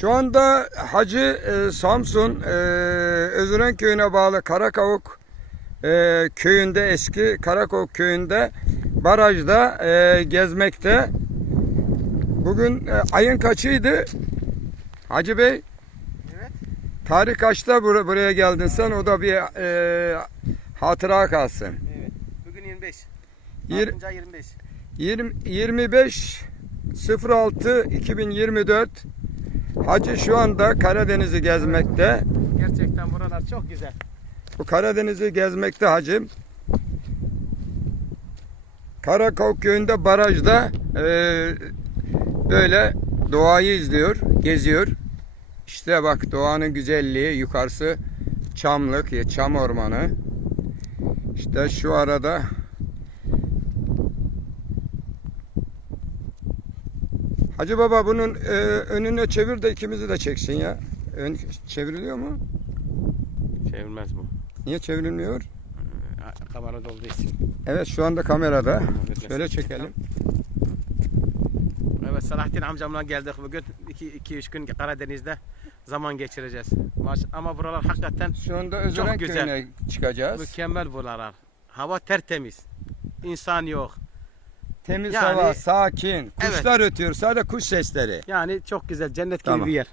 Şu anda Hacı e, Samsun e, Özüren köyüne bağlı Karakavuk e, köyünde eski Karakavuk köyünde barajda e, gezmekte. Bugün e, ayın kaçıydı? Hacı Bey Evet. tarih kaçta bur- buraya geldin sen? O da bir e, hatıra kalsın. Evet. Bugün 25. Yir- 6. ay 25. 20, 25 06 2024 Hacı şu anda Karadeniz'i gezmekte. Gerçekten buralar çok güzel. Bu Karadeniz'i gezmekte hacım. Karakok köyünde barajda eee, böyle doğayı izliyor, geziyor. İşte bak doğanın güzelliği yukarısı çamlık, ya çam ormanı. İşte şu arada Hacı baba bunun eee, önüne çevir de ikimizi de çeksin ya. Ön, çevriliyor mu? Çevirmez bu. Niye çevrilmiyor? Kamerada olduğu için. Evet şu anda kamerada. Şöyle çekelim. Evet Salahattin amcamla geldik bugün. 2-3 gün Karadeniz'de zaman geçireceğiz. Maş ama buralar hakikaten Şu anda Özören güzel. köyüne çıkacağız. mükemmel buralar. Hava tertemiz. İnsan yok. Temiz Yani- hava, sakin. Kuşlar ötüyor. Sadece kuş sesleri. Yani çok güzel cennet gibi Tamam. bir yer.